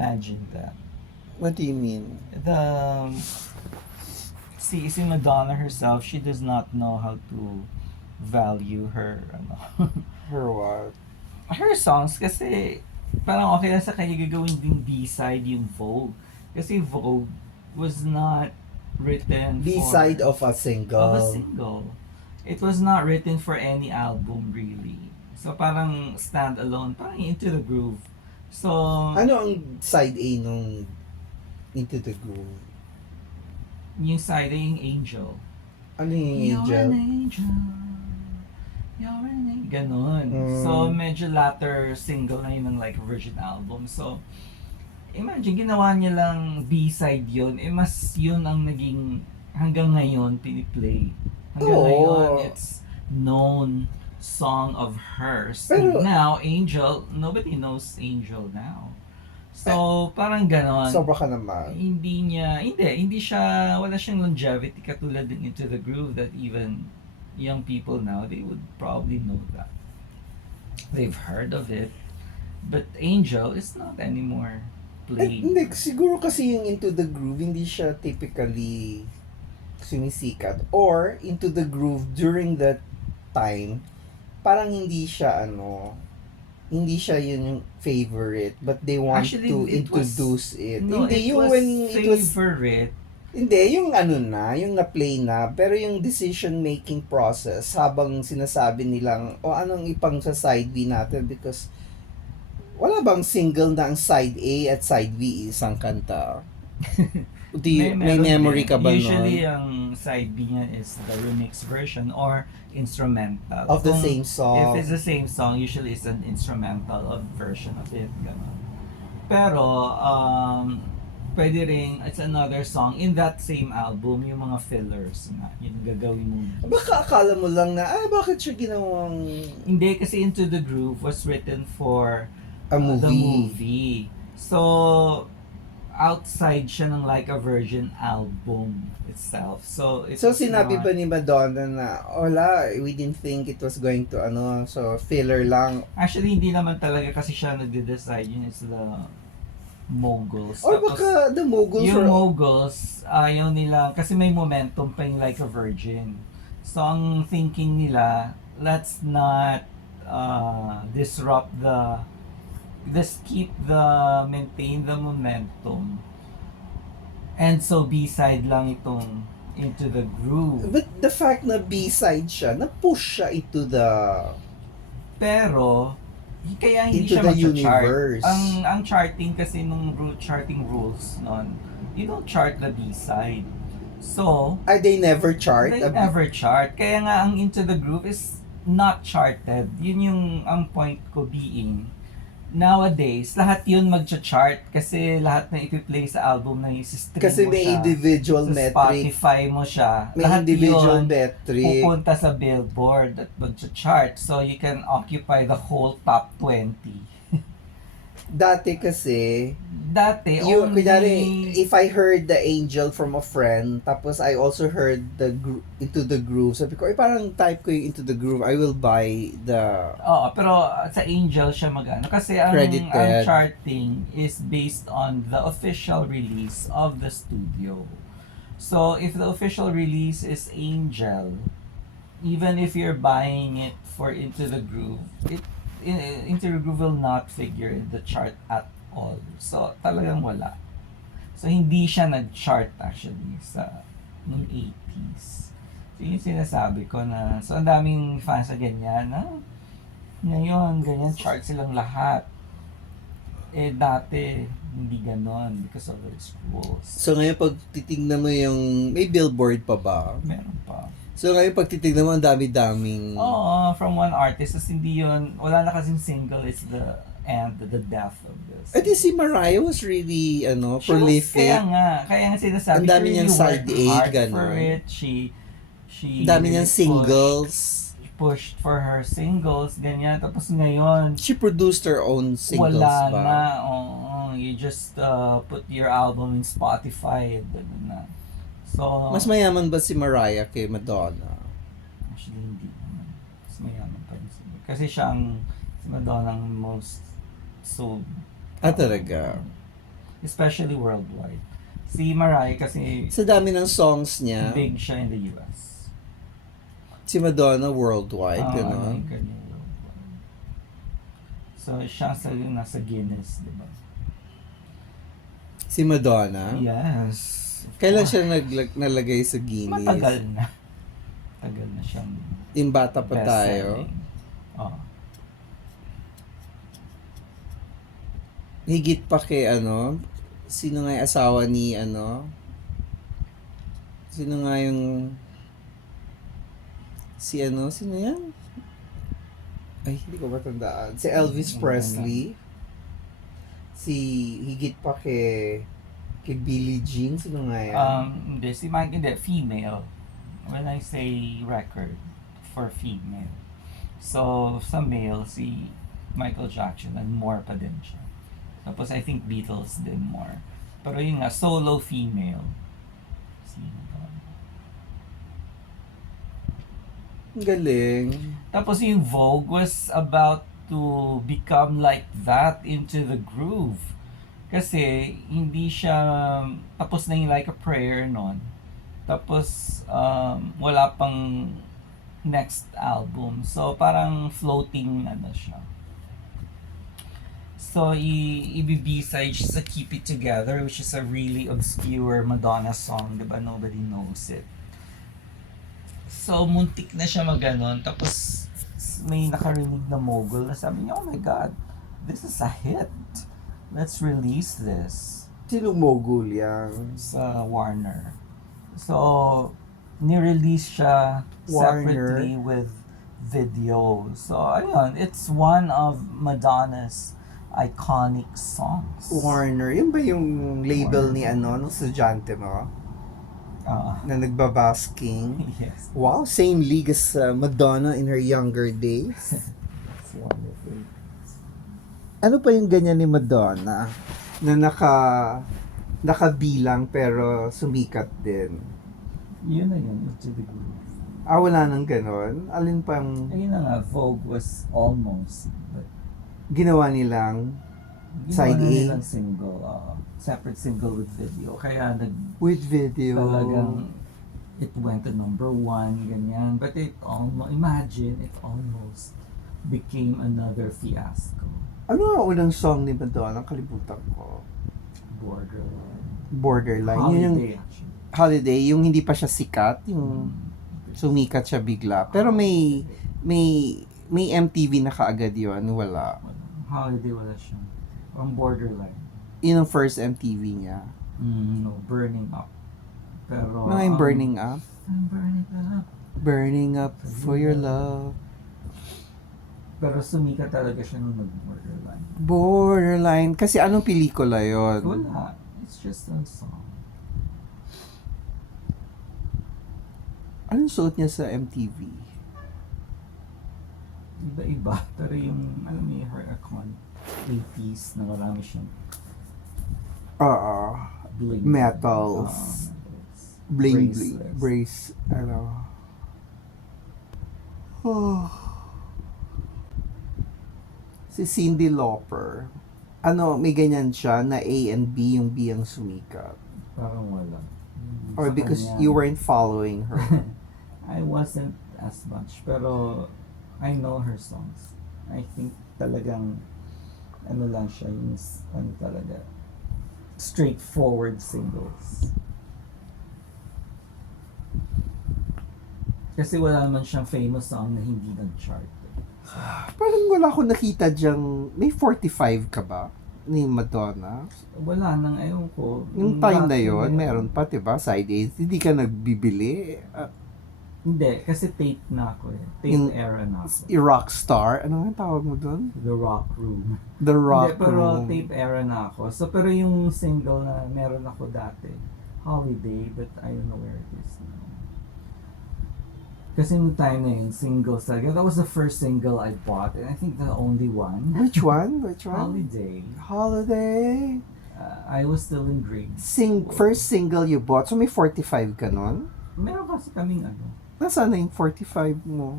imagine that? What do you mean? The si Madonna herself, she does not know how to value her Her what? her songs kasi parang okay lang sa kanya gagawin ding B-side yung Vogue. Kasi Vogue was not written B-side for of a of a single. single. It was not written for any album really. So parang stand-alone, parang Into the Groove. So, Ano ang side A nung Into the Groove? yung side A, yung Angel. Ano yung You're Angel? an angel. You're an angel. Ganon. Mm. So, medyo latter single na yun ng like Virgin album. So, imagine, ginawa niya lang B-side yun. Mas yun ang naging hanggang ngayon piniplay. Hanggang Oo. ngayon, it's known song of hers. Pero- And now, Angel, nobody knows Angel now. So, parang ganon. Sobra ka naman. Hindi siya, wala siyang longevity katulad ng Into the Groove that even young people now, they would probably know that. They've heard of it. But Angel is not anymore played. Hindi, siguro kasi yung Into the Groove, hindi siya typically sumisikat. Or, Into the Groove during that time, parang hindi siya hindi siya yun yung favorite, but they want Actually, to it was- introduce it. No, Hindi, it yung was when it was, favorite. hindi, yung yung na-play na, pero yung decision-making process, habang sinasabi nilang, anong ipang sa side B natin, because, wala bang single na ang side A at side B isang kanta? May meron memory din. ka ba Usually, nun? ang side B niya is the remix version or instrumental. Of the Kung- same song? If it's the same song, usually it's an instrumental of version of it. Ganun. Pero, pwede rin, it's another song in that same album, yung mga fillers na, yung gagawin mo. Baka akala mo lang na, bakit siya ginawang Hindi, kasi Into the Groove was written for a movie? the movie. So, outside siya ng Like a Virgin album itself. So, it's So, sinabi not- ba ni Madonna na, we didn't think it was going to, so filler lang. Actually, hindi naman talaga kasi siya nagde-decide. Yun is the moguls. Or Tapos, baka the moguls yung were, moguls, ayaw nila, kasi may momentum pa yung Like a Virgin. So, ang thinking nila, let's not disrupt maintain the momentum. And so, B-side lang itong Into the Groove. but the fact na B-side siya, na-push siya into the, Pero, kaya hindi Into siya the mag-chart. universe. Ang charting kasi nung charting rules nun, you don't chart the B-side. So, they never chart? they never chart. Kaya nga ang Into the Groove is not charted. Yun yung ang point ko being, nowadays, lahat yun mag-chart kasi lahat na ipi-play sa album na i-stream Kasi mo may siya. individual Sa metric. Spotify mo siya. May lahat individual yun metric. pupunta sa Billboard at mag-chart. So, you can occupy the whole top 20. Dati kasi, Dati, yung, only... kunyari, if I heard the Angel from a friend, tapos I also heard the Into the Groove, sabi ko, parang type ko yung Into the Groove, I will buy the... Oo, pero sa Angel siya magano. Kasi ang Credited. charting is based on the official release of the studio. So, if the official release is Angel, even if you're buying it for Into the Groove, Into the Groove will not figure in the chart at all. So, talagang wala. So, hindi siya nag-chart actually sa noong 80s. So, yun yung sinasabi ko na, so, ang daming fans na ganyan, ngayon, ganyan, chart silang lahat. Dati, hindi ganon because of those rules. So ngayon pag titignan mo yung, may billboard pa ba? Meron pa. So ngayon pag titignan mo, ang dami-daming... Oo, from one artist. Tapos hindi yun, wala na kasing single, it's the death of this. Si Mariah was really, She was- prolific. Kaya nga sinasabi, Ang dami she niyang really side worked A, hard ganon. for it. Ang dami niyang singles. Pushed for her singles, ganyan. Tapos ngayon, She produced her own singles wala ba? na. Oo, you just put your album in Spotify and gano'n na. So, Mas mayaman ba si Mariah kay Madonna? actually hindi naman. Mas mayaman pa rin siya. Kasi siya ang si Madonna ang most sold. Talaga? especially worldwide. Si Mariah kasi Sa dami ng songs niya, big siya in the US. si Madonna worldwide, Ano gano'n. yung kanya worldwide. So, siya sa nasa Guinness, di ba? Si Madonna. Yes. Kailan siya nalagay sa Guinness? Matagal na. Tagal na siyang Yung bata pa tayo. best-selling. Oh. Higit pa kay sino nga yung asawa ni sino nga yung sino yan? Ay, hindi ko matandaan. Si Elvis Presley. Si higit pa kay Billie Jean, sino nga yan? Hindi, si Mike, hindi, female. When I say record, for female. So, sa male, si Michael Jackson, and more pa din siya. Tapos, I think Beatles din more. Pero yun nga, solo female. Sino ba? Ang galing. Tapos yung Vogue was about to become like that into the groove. Kasi hindi siya, tapos na yung Like a Prayer nun. Tapos wala pang next album. So parang floating ano siya. So i-B-side siya sa Keep It Together, which is a really obscure Madonna song, diba? Nobody knows it. So, muntik na siya maganon. Tapos, may nakarinig na mogul na sabi niya, oh my God, this is a hit. Let's release this Sino mogul yan? sa Warner. So, ni-release siya Warner. separately with video. So, ayun, it's one of Madonna's iconic songs. Warner. Yun ba yung label ni nung estudyante mo? Na nagbabasking? Yes. Wow, same league as Madonna in her younger days. It's wonderful. Ano pa yung ganyan ni Madonna na nakabilang pero sumikat din? Yun na yun, Into the Groove. Wala nang ganon? Alin pang Ayun na nga, Vogue was almost, but ginawa nilang ginawa Side na A? nilang single, separate single with video. Kaya with video? talagang it went to number 1, ganyan. But it almost, imagine, it almost became another fiasco. Ano ang unang song ni Madonna? Kalibutan ko. Borderline. Borderline. Yun yung Holiday, actually. Holiday, yung hindi pa siya sikat, yung sumikat siya bigla. Pero may MTV na kaagad yun, wala. Holiday wala siya. Ang Borderline. Yun ang first MTV niya. No, Burning Up. Pero, Mga yung Burning Up. I'm burning up. Burning up for your love. Pero sumikat talaga siya nung nag-Borderline. Borderline. Kasi anong pelikula yon? Wala. It's just a song. Anong suot niya sa MTV? Iba-iba. Pero yung, alam mo yung her icon, 80s na marami siyang Oo. bling. Metals. Metals. Bling Bracelets. brace. Oh. Si Cyndi Lauper. May ganyan siya na A and B, yung B ang sumikat. Parang wala. Or Sa because kanya, you weren't following her. I wasn't as much. Pero I know her songs. I think talagang ano lang siya, yung ano talaga, straightforward singles. Kasi wala naman siyang famous song na hindi nag-chart. Parang wala akong nakita dyang, may 45 ka ba? Ni Madonna? Wala nang, ayaw ko. Yung time na Rock yon, yun. meron pa, diba? Side A. Hindi ka nagbibili. Hindi, kasi tape na ako eh. Tape Yung- era na ako. Rockstar. Ano nga tawag mo doon? The Rock Room. The Rock Hindi, pero Room. tape era na ako. So, pero yung single na meron ako dati, Holiday, but I don't know where it is now. Kasi nung time na yun, singles talaga. That was the first single I bought, and I think the only one. Which one? Which one? Holiday. Holiday. I was still in grade. First single you bought. So may 45 ka nun? Meron kasi kaming ano, Nasaan na yung 45 mo?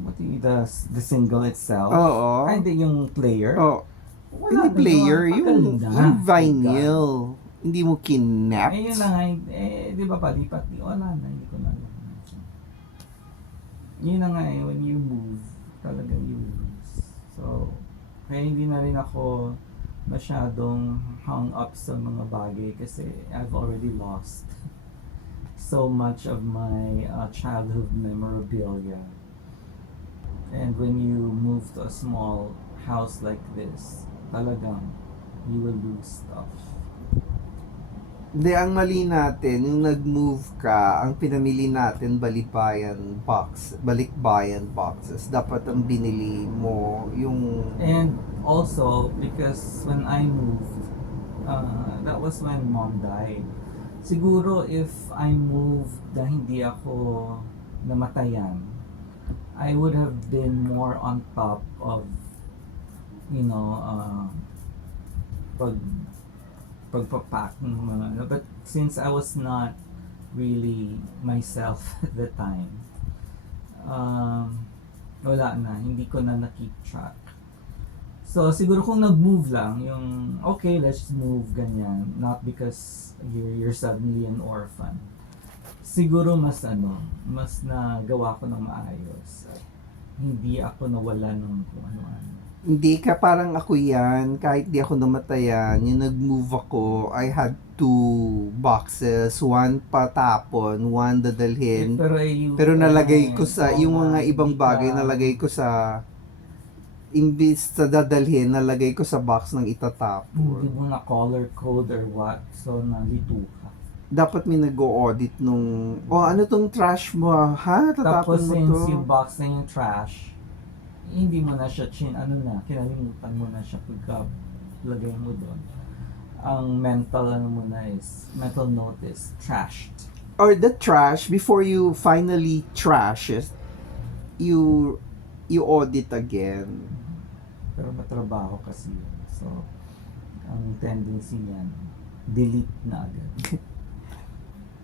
what the single itself. Oo. Ay, hindi yung player. Oh. Hindi na player, yun. Tagal yung, na. yung My God. vinyl. Hindi mo kinapt. Eh, yun na nga, di ba palipat, wala na, hindi ko na alam. Yun na nga when you move, talagang you lose. So, kaya hindi na rin ako masyadong hung up sa mga bagay kasi I've already lost so much of my childhood memorabilia. And when you move to a small house like this, talagang you will lose stuff. Hindi, ang mali natin, yung nag-move ka, ang pinamili natin balikbayan boxes. Dapat ang binili mo, yung... And also, because when I moved, that was when mom died. Siguro if I moved na hindi ako namatayan, I would have been more on top of, you know, pagpapack ng mga ano. But since I was not really myself at the time, wala na, hindi ko na na-keep track. So siguro kung nag-move lang, yung okay, let's move, ganyan, not because you're suddenly an orphan. Siguro mas nagawa ko ng maayos. Hindi ako nawala ng kung ano-ano. Hindi ka parang ako yan, kahit di ako namatayan, yung nag-move ako, I had 2 boxes, one patapon, one dadalhin. Pero nalagay ko sa, yung mga ibang bagay, nalagay ko sa, imbis sa dadalhin, nalagay ko sa box ng Hindi itatapon. mo na color code or what, so nalito ka. Dapat may nag-audit nung, ano tong trash mo, ha? Tatapon Tapos mo since to. yung box na yung trash, hindi mo na siya kinalimutan mo na siya pagka lagay mo doon. Ang mental note is trashed. Or the trash, before you finally trash it, you audit again. Pero matrabaho kasi yun. So, ang tendency niyan, delete na agad.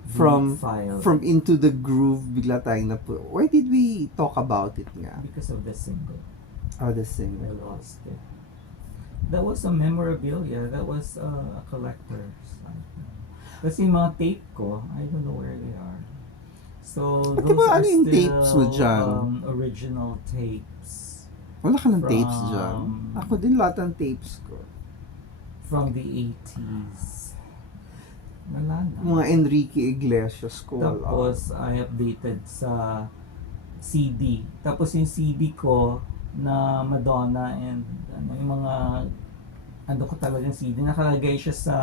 From- Delete file. From Into the Groove, bigla tayong why did we talk about it nga? Because of the single. Oh, the I single. lost it. That was a memorabilia. That was a collector's item. Kasi yung mga tape ko, I don't know where they are. So, Pati those ba are ano yung still tapes mo dyan? Original tapes Wala ka ng From- tapes dyan. Ako din lahat ng tapes ko. from the 80s. Wala na. Mga Enrique Iglesias ko, wala. Tapos, I updated sa CD. Tapos yung CD ko na Madonna and yung mga ko talagang CD. Nakalagay siya sa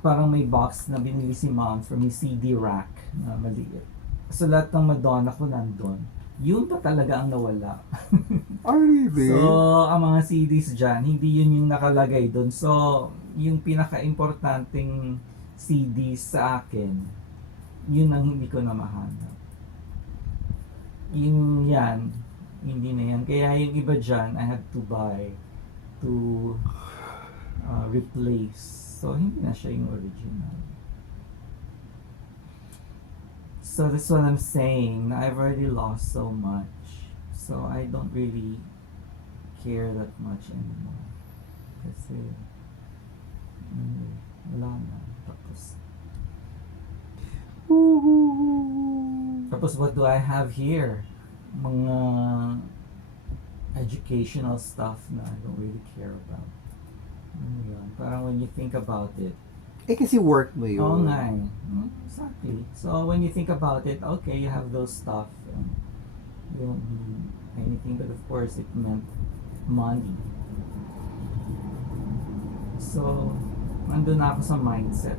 parang may box na binili si mom from yung CD rack na maliit. So lahat ng Madonna ko nandun. Yun pa talaga ang nawala. Oh, really? So, ang mga CDs dyan, hindi yun yung nakalagay doon. So, yung pinaka-importanting CDs sa akin, yun ang hindi ko na mahanap. Yung yan, hindi na yan. Kaya yung iba dyan, I had to buy to replace. So, hindi na siya yung original. So, that's what I'm saying. I've already lost so much. So, I don't really care that much anymore. Kasi, wala na. Tapos what do I have here? Mga educational stuff na I don't really care about. Yun. Parang when you think about it, kasi work mo yun. oo nga eh. Exactly. So when you think about it, okay, you have those stuff. You don't need anything, but of course it meant money. So, nandun na ako sa mindset.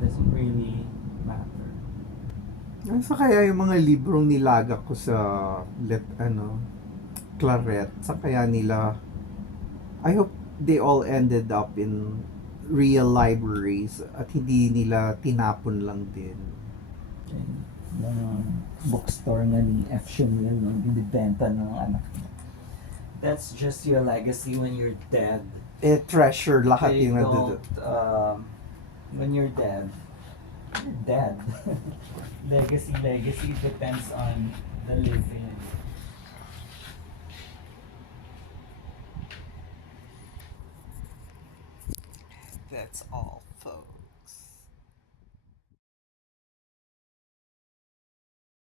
Doesn't really matter. Sa kaya yung mga librong nilagak ko sa Claret, sa kaya nila, I hope they all ended up in real libraries at hindi nila tinapon lang din. Bookstore nga ni F. Chanel nung binibenta ng anak niya. That's just your legacy when you're dead. Treasure lahat They yung don't, when you're dead, you're dead. Legacy depends on the living. That's all, folks.